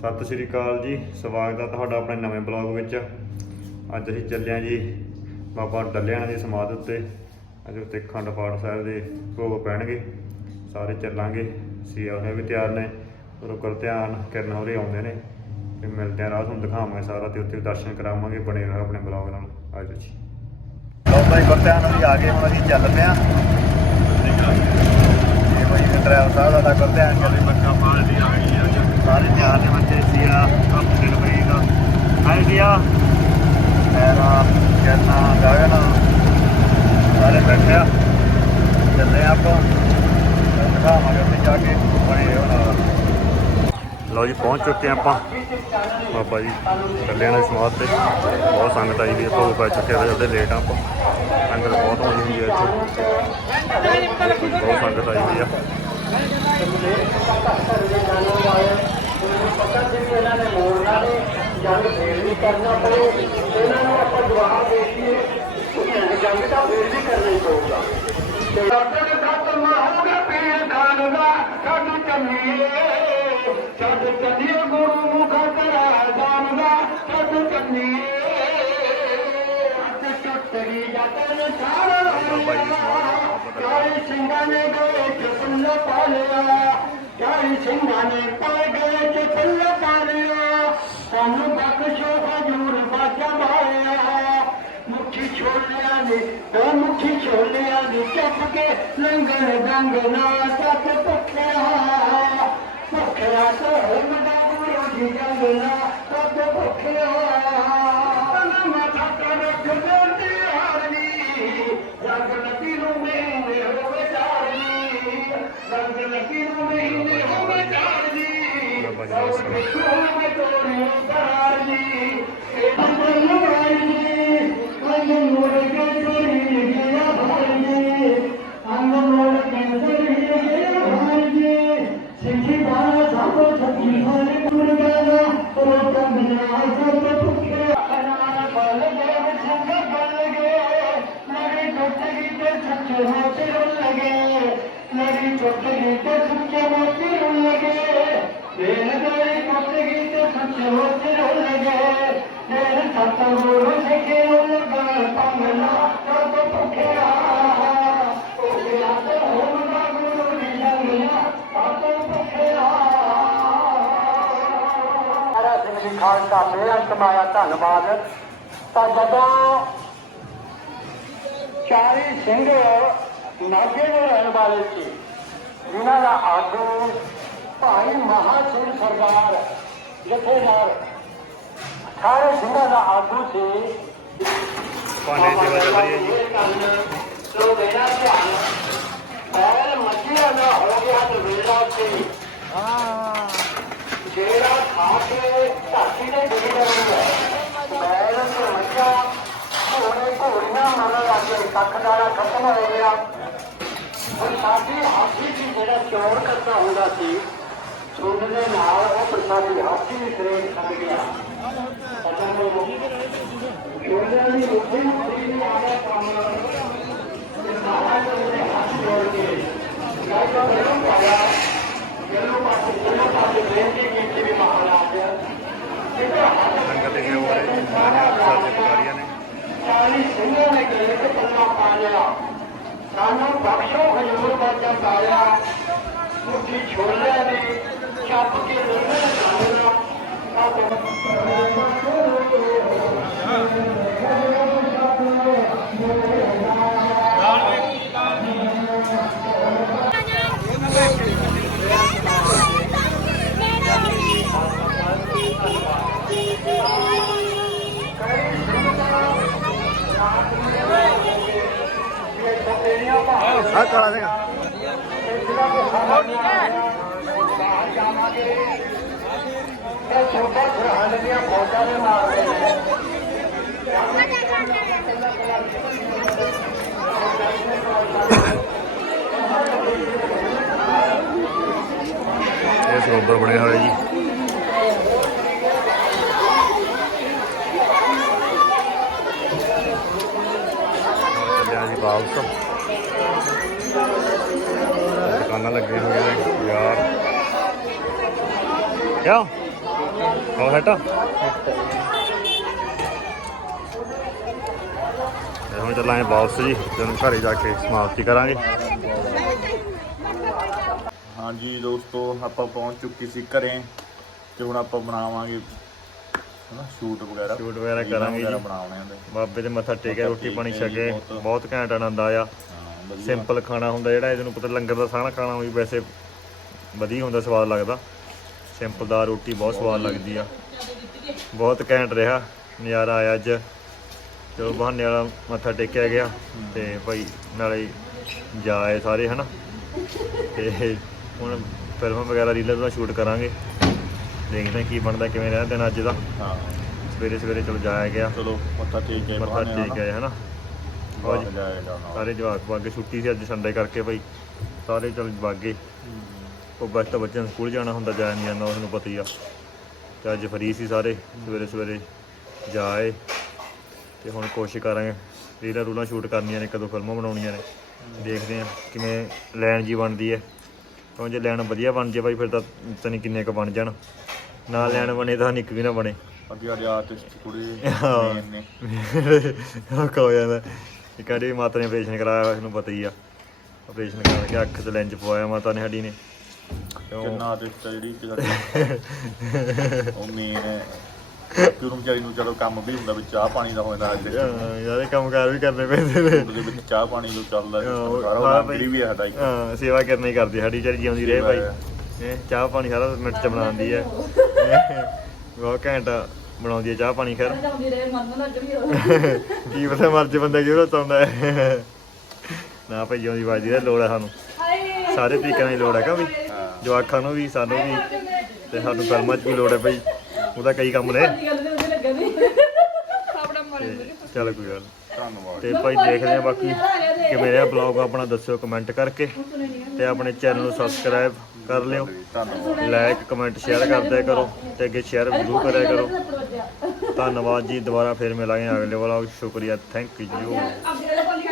ਸਤਿ ਸ਼੍ਰੀ ਅਕਾਲ ਜੀ। ਸਵਾਗਤ ਹੈ ਤੁਹਾਡਾ ਆਪਣੇ ਨਵੇਂ ਬਲੌਗ ਵਿੱਚ। ਅੱਜ ਅਸੀਂ ਚੱਲਿਆ ਜੀ ਬਾਬਾ ਡੱਲਿਆਣਾ ਦੀ ਸਮਾਧ ਉੱਤੇ। ਅੱਜ ਉੱਤੇ ਖੰਡ ਪਾਠ ਸਾਹਿਬ ਦੇ ਭੋਗ ਪੈਣਗੇ। ਸਾਰੇ ਚੱਲਾਂਗੇ। ਸੀਆ ਹੋਏ ਵੀ ਤਿਆਰ ਨੇ। ਰੁਕਰ ਧਿਆਨ ਕਰਨ ਹੋਰੇ ਆਉਂਦੇ ਨੇ। ਤੇ ਮਿਲਦੇ ਹਾਂ ਰਾਤ ਨੂੰ ਦਿਖਾਵਾਂਗੇ ਸਾਰਾ ਤੇ ਉੱਥੇ ਦਰਸ਼ਨ ਕਰਾਵਾਂਗੇ ਬਣੇ ਰਹੋ ਆਪਣੇ ਬਲੌਗ ਨਾਲ। ਆਜੋ ਜੀ। ਲੋ ਭਾਈ ਗੁਰਧਿਆਨ ਵੀ ਆ ਗਏ। ਹੁਣ ਅਸੀਂ ਚੱਲ ਪਿਆ। ਭਾਈ ਡਰਾਈਵਰ ਸਾਹਿਬ ਦਾ ਬੱਕਾ ਪਾਲਦੀ ਆ ਗਈ ਸਾਰੇ ਤਿਆਰ ਨੇ ਬੱਚੇ ਦਾ ਹਾਈ ਸੀਆ ਐਰਾ ਕਰਨਾ ਗਗਨ ਸਾਰੇ ਬੈਠੇ ਆ। ਚੱਲੇ ਆਪਾਂ। ਉੱਥੇ ਜਾ ਕੇ ਬਣੇ ਰਹੋ ਨਾਲ। ਲਓ ਜੀ ਪਹੁੰਚ ਚੁੱਕੇ ਆਪਾਂ। ਬਾਬਾ ਜੀ ਕੱਲਿਆਂ ਦੀ ਸਮਾਧ ਤੇ। ਬਹੁਤ ਸੰਗਤ ਆਈ ਵੀ ਹੈ ਭੋਗ ਪੈ ਚੁੱਕੇ ਆ ਉਹਦੇ ਲੇਟ ਆ ਆਪਾਂ। ਅੰਦਰ ਬਹੁਤ ਹੋਣੀ ਹੁੰਦੀ ਹੈ ਇੱਥੇ। ਬਹੁਤ ਸੰਗਤ ਆਈ ਹੋਈ ਆ ਜੰਗ ਫੇਰ ਵੀ ਕਰਨਾ ਪਵੇ ਇਹਨਾਂ ਨੂੰ ਆਪਾਂ ਜਵਾਬ ਦੇ ਦਈਏ ਜੰਗ ਤਾਂ ਫੇਰ ਵੀ ਕਰਨਾ ਹੀ ਪਊਗਾ। ਤੇ ਆਪਣੇ ਖਤਮ ਹੋਗਾ ਪੀਰ ਖਾਨ ਦਾ ਸਾਡੀ ਕੰਨੀਏ ਛੱਡ ਕੰਨੀਏ ਗੁਰੂ ਮੁਖ ਕਰਾ ਜਾਣਦਾ ਛੱਡ ਕੰਨੀਏ ਅੱਜ ਟੁੱਟ ਗਈ ਜਤਨ ਸਾਰਾ ਦੀ ਦਾ ਚਾਈ ਸਿੰਘਾਂ ਨੇ ਗਏ ਚ ਪੁੱਲ ਪਾ ਲਿਆ। ਚਾਈ ਸਿੰਘਾਂ ਨੇ ਪਾ ਗਏ ਚ ਪੁੱਲ ਪਾ ਲਿਆ। ਸਾਨੂੰ ਬਖਸ਼ੋ जमाया मुठी छोले मुठी छोले चप के लंगण नंग न ਦਾ ਗੁਰੂ ਦੀ ਜੰਗਿਆ ਸਭ ਭੁੱਖਿਆ ਹਰਾ ਸਿੰਘ ਜੀ ਖਾਲਸਾ ਮੇਰਾ ਕਮਾਇਆ ਧੰਨਵਾਦ ਤਾਂ ਜਦੋਂ ਚਾਲੀ ਸਿੰਘ ਨਾਗੇ ਦੇ ਰਹਿਣ ਵਾਲੇ ਸੀ ਜਿਨ੍ਹਾਂ ਦਾ ਆਗੂ ਭਾਈ ਮਹਾ ਸਿੰਘ ਸਰਦਾਰ ਜਥੇਦਾਰ ਸਾਰੇ ਸਿੰਘਾਂ ਦਾ ਆਗੂ ਸੀ। ਭਾਂਡੇ ਦੀ ਸੇਵਾ ਚੱਲ ਰਹੀ ਹੈ ਜੀ। ਲੋ ਮੇਰਾ ਧਿਆਨ ਪੈਰ ਮੱਛੀਆਂ ਦਾ ਹੋ ਗਿਆ ਤੇ ਵੇਲਾ ਸੀ ਜਿਹੜਾ ਖਾ ਕੇ ਧਰਤੀ ਦੇ ਡਿੱਗ ਜਾਂਦੀ ਹੈ ਪੈਰ ਤੇ ਮੱਛਾ ਘੋੜੇ ਘੋੜੀਆਂ ਮਰਨ ਲੱਗੇ ਕੱਖ ਦਾਣਾ ਖਤਮ ਹੋ ਗਿਆ ਹੁਣ ਸਾਡੀ ਹਾਥੀ ਦੀ ਜਿਹੜਾ ਚੋਰ ਕਰਦਾ ਹੁੰਦਾ ਸੀ ਸੁਣ ਦੇ ਨਾਲ ਉਹ ਪ੍ਰਸਾਦੀ ਹਾਥੀ ਵੀ ਕਰੇਟ ਖੜ ਗਿਆ ਪਤਾ ਨਹੀਂ ਚੋਰਾਂ ਦੀ ਮੁੱਠੀ ਮੁੱਠੀ ਦੀ ਆਇਆ ਕੰਮ ਤੇ ਮਹਾਰਾਜ ਨੇ ਹੱਥ ਜੋੜ ਕੇ ਲਾਈਟਾਂ ਨੂੰ ਪਾਇਆ ਜਿਹਨੂੰ ਪਾਸੇ ਜਿਹਨੂੰ ਪਾਸੇ ਬੇਨਤੀ ਕੀਤੀ ਵੀ ਮਹਾਰਾਜ ਜਿਹੜਾ ਹੱਥ ਸੰਗਤ ਦੇ ਹੋ ਰਹੇ ਨੇ ਅਫਸਰ ਦੇ ਪੁਜਾਰੀਆਂ ਨੇ ਚਾਲੀ ਸਿੰਘਾਂ ਨੇ ਗਏ ਤੇ ਪੱਲਾ ਪਾ ਲਿਆ ਸਾਨੂੰ ਬਖਸ਼ੋ ਹਜੂਰ ਬਾਜਾ ਪਾਇਆ ਮੁੱਠੀ ਛੋਲਿਆਂ ਨੇ ਚੱਪ ਕੇ ਲੰਗਰ ਖਾਣਾ ਆ ਕਾਲਾ ਸਿੰਘ ਇਹ ਛੋਟਾ ਸਰਹੰਦ ਦੀਆਂ ਫੌਜਾਂ ਦੇ ਮਾਰਦੇ ਨੇ ਇਹ ਸਰੋਵਰ ਬਣਿਆ ਹੋਇਆ ਜੀ ਵਾਪਸ। ਦੁਕਾਨਾਂ ਲੱਗੀਆਂ ਹੋਈਆਂ ਨੇ ਯਾਰ ਕਿਉਂ ਹੋ ਹਟਾ ਹੁਣ ਚੱਲਾਂਗੇ ਵਾਪਸ ਜੀ ਤੇ ਹੁਣ ਘਰੇ ਜਾ ਕੇ ਸਮਾਪਤੀ ਕਰਾਂਗੇ। ਹਾਂਜੀ ਦੋਸਤੋ ਆਪਾਂ ਪਹੁੰਚ ਚੁੱਕੇ ਸੀ ਘਰੇ ਤੇ ਹੁਣ ਆਪਾਂ ਬਣਾਵਾਂਗੇ ਹਨਾ ਸ਼ੂਟ ਵਗੈਰਾ। ਸ਼ੂਟ ਵਗੈਰਾ ਕਰਾਂਗੇ ਜੀ। ਬਣਾਉਣੇ ਹੁੰਦੇ। ਬਾਬੇ ਦੇ ਮੱਥਾ ਟੇਕਿਆ ਰੋਟੀ ਪਾਣੀ ਛਕੇ ਬਹੁਤ- ਘੈਂਟ ਆਨੰਦ ਆਇਆ। ਸਿੰਪਲ ਖਾਣਾ ਹੁੰਦਾ ਜਿਹੜਾ ਇਹਨੂੰ ਪਤਾ ਲੰਗਰ ਦਾ ਸਾਰਾ ਖਾਣਾ ਵੀ ਵੈਸੇ ਵਧੀਆ ਹੁੰਦਾ ਸਵਾਦ ਲੱਗਦਾ। ਸਿੰਪਲ ਦਾ ਰੋਟੀ ਬਹੁਤ ਸਵਾਦ ਲੱਗਦੀ ਆ। ਬਹੁਤ ਘੈਂਟ ਰਿਹਾ। ਨਜ਼ਾਰਾ ਆਇਆ ਅੱਜ। ਚਲੋ ਬਹਾਨੇ ਵਾਲਾ ਮੱਥਾ ਟੇਕਿਆ ਗਿਆ। ਤੇ ਭਾਈ ਨਾਲੇ ਜਾਏ ਸਾਰੇ ਹਨਾ? ਤੇ ਹੁਣ ਫਿਲਮ ਵਗੈਰਾ ਰੀਲਾਂ ਦਾ ਸ਼ੂਟ ਕਰਾਂਗੇ। ਦੇਖਦੇ ਕੀ ਬਣਦਾ ਕਿਵੇਂ ਰਿਹਾ ਦਿਨ ਅੱਜ ਦਾ। ਹਾਂ। ਸਵੇਰੇ ਸਵੇਰੇ ਚਲੋ ਜਾਇਆ ਗਿਆ। ਚਲੋ ਮੱਥਾ ਟੇਕ ਕੇ ਮੱਥਾ ਟੇਕ ਆਏ ਹਨਾ? ਜਾਏਗਾ। ਸਾਰੇ ਜਵਾਕ ਵਾਗੇ ਛੁੱਟੀ ਸੀ ਅੱਜ ਸੰਡੇ ਕਰਕੇ ਭਾਈ ਸਾਰੇ ਚਲ ਵਾਗੇ। ਉਹ ਬੱਚ ਤਾਂ ਬੱਚਿਆਂ ਨੂੰ ਸਕੂਲ ਜਾਣਾ ਹੁੰਦਾ ਜਾਇਆ ਨਹੀਂ ਜਾਂਦਾ ਉਸ ਨੂੰ ਪਤਾ ਹੀ ਆ। ਤੇ ਅੱਜ ਫਰੀ ਸੀ ਸਾਰੇ ਸਵੇਰੇ ਸਵੇਰੇ ਜਾਏ ਤੇ ਹੁਣ ਕੋਸ਼ਿਸ਼ ਕਰਾਂਗੇ ਰੀਲਾਂ ਰੂਲਾਂ ਸ਼ੂਟ ਕਰਨੀਆਂ ਨੇ ਕਦੋਂ ਫਿਲਮਾਂ ਬਣਾਉਣੀਆਂ ਨੇ। ਦੇਖਦੇ ਆ ਕਿਵੇਂ ਲਾਈਨ ਜੀ ਬਣਦੀ ਹੈ। ਕਿਉਂ ਜੇ ਲਾਈਨ ਵਧੀਆ ਬਣ ਜੇ ਭਾਈ ਫਿਰ ਤਾਂ ਪਤਾ ਨਹੀਂ ਕਿੰਨੇ ਕ ਬਣ ਜਾਣ। ਨਾ ਲਾਈਨ ਬਣੇ ਤਾਂ ਨਿੱਕ ਵੀ ਨਾ ਬਣੇ। ਅੱਗੇ ਸਾਡੇ ਆਰਟਿਸਟ ਕੁੜੀ ਨੇ। ਕਹੋ ਜਾਂਦਾ। ਇਹ ਕਹਿੰਦੇ ਮਾਤਾ ਨੇ ਆਪਰੇਸ਼ਨ ਕਰਾਇਆ ਹੋਇਆ ਤੁਹਾਨੂੰ ਪਤਾ ਹੀ ਆ। ਆਪਰੇਸ਼ਨ ਕਰਕੇ ਅੱਖ ਤੇ ਲੈਂਜ ਪਵਾਇਆ ਮਾਤਾ ਨੇ ਸਾਡੀ ਨੇ। ਕਿੰਨਾ ਆ ਜਿਹੜੀ ਕਿ ਸਾਡੀ ਉਹ ਮੇਨ ਹੈ। ਕਿਉਂ ਵਿਚਾਰੀ ਨੂੰ ਚਲੋ ਕੰਮ ਵੀ ਹੁੰਦਾ ਵੀ ਚਾਹ ਪਾਣੀ ਦਾ ਹੋਇਆ ਅੱਜ। ਹਾਂ, ਯਾਰ ਇਹ ਕੰਮਕਾਰ ਵੀ ਕਰਨੇ ਪੈਂਦੇ ਨੇ। ਉਹਦੇ ਵਿੱਚ ਚਾਹ ਪਾਣੀ ਜੋ ਚੱਲਦਾ ਹਾਂ, ਉਹ- ਸਾਰਾ ਹਾਂ ਉਹ। ਵੀ ਹੈ ਸਾਡਾ ਇੱਕ। ਹਾਂ ਸੇਵਾ ਕਰਨੀ ਹੀ ਕਰਦੀ ਸਾਡੀ ਵਿਚਾਰੀ ਜਿਉਂਦੀ ਰਹੇ ਭਾਈ। ਇਹ ਚਾਹ ਪਾਣੀ ਸਾਰਾ ਮਿੰਟ ਚ ਬਣਾਉਂਦੀ ਹੈ। ਬਹੁਤ ਘੈਂਟ ਬਣਾਉਂਦੀ ਹੈ ਚਾਹ ਪਾਣੀ ਖੈਰ। ਜਾਂਦੀ ਰਹੇ ਮਨ ਕੀ ਪਤਾ ਮਰਜ ਬੰਦਾ ਕਿਹੜਾ ਚਾਹੁੰਦਾ ਹੈ। ਨਾ ਭਾਈ ਜਿਉਂਦੀ ਵਾਜਦੀ ਹੈ ਲੋੜ ਹੈ ਸਾਨੂੰ। ਹਾਏ। ਸਾਰੇ ਤਰੀਕਿਆਂ ਦੀ ਲੋੜ ਹੈ ਕਿ ਵੀ। ਜਵਾਕਾਂ ਨੂੰ ਵੀ ਸਾਨੂੰ ਵੀ। ਤੇ ਸਾਨੂੰ ਫਿਲਮਾਂ 'ਚ ਵੀ ਲੋੜ ਹੈ ਭਾਈ। ਉਹਦਾ ਕਈ ਕੰਮ ਨੇ। ਦੀ ਗੱਲ ਤੇ ਉਹਦੇ ਲੱਗਾ ਵੀ। ਆਪਣਾ ਮਨ ਤੇ ਚੱਲ ਕੋਈ ਗੱਲ ਨੀ। ਧੰਨਵਾਦ। ਤੇ ਭਾਈ ਦੇਖਦੇ ਆ ਬਾਕੀ ਕਿਵੇਂ ਰਿਹਾ ਬਲੌਗ ਆਪਣਾ ਦੱਸਿਓ ਕਮੈਂਟ ਕਰਕੇ। ਤੇ ਆਪਣੇ ਚੈਨਲ ਨੂੰ ਸਬਸਕ੍ਰਾਈਬ ਕਰ ਲਿਓ। ਲਾਈਕ ਕਮੈਂਟ ਸ਼ੇਅਰ ਕਰਦੇ ਕਰੋ ਤੇ ਅੱਗੇ ਸ਼ੇਅਰ ਜ਼ਰੂਰ ਕਰਿਆ ਕਰੋ। ਧੰਨਵਾਦ ਜੀ, ਦੁਬਾਰਾ ਫਿਰ ਮਿਲਾਂਗੇ ਅਗਲੇ ਵਾਲਾ ਸ਼ੁਕਰੀਆ ਥੈਂਕ ਯੂ